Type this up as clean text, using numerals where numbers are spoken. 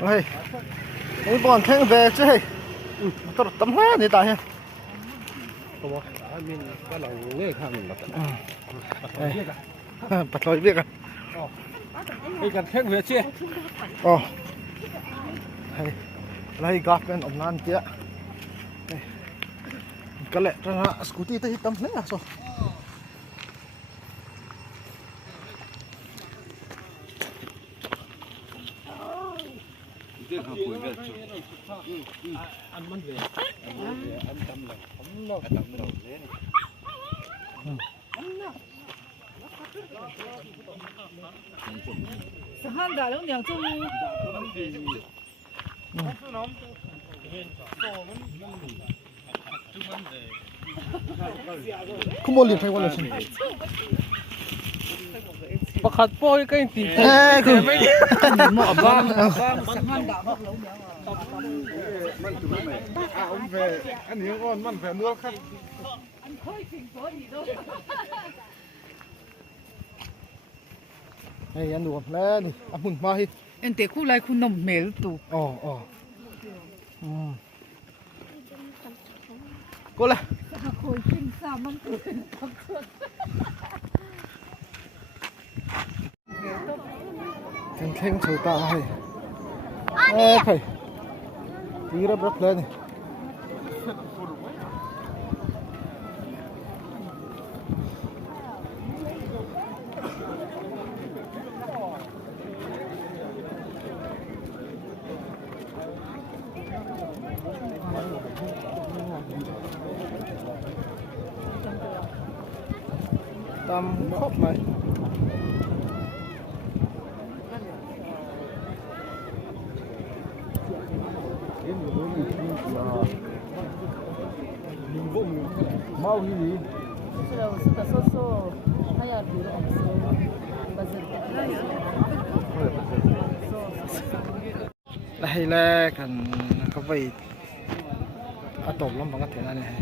ơi cái bọn thanh về chứ tôi tấm hết đi tại mình cái lòng nghe khăn bắt lôi biết à cái cần thanh về chứ hay lấy gạt bên ống nan kia cái lệ ra scooty tới tấm hết à sao ăn món về ăn tầm lòng đấy 한 달은 그냥 좀 không mua liền thay qua là gì bắt hạt bôi cái gì cứ mỏ ba ông về ăn nhiều conมันvề nước khác này ăn đủ lên ăn mừng mai em để khu lại khu nồng mèo tụ cô lại khôi kinh sao măng tụ thanh thanh sầu ta hay phải đi ra bớt lên tam khóc này mau gì suka soso haya biro đây là cần có vậy tôm lắm bằng cái thế này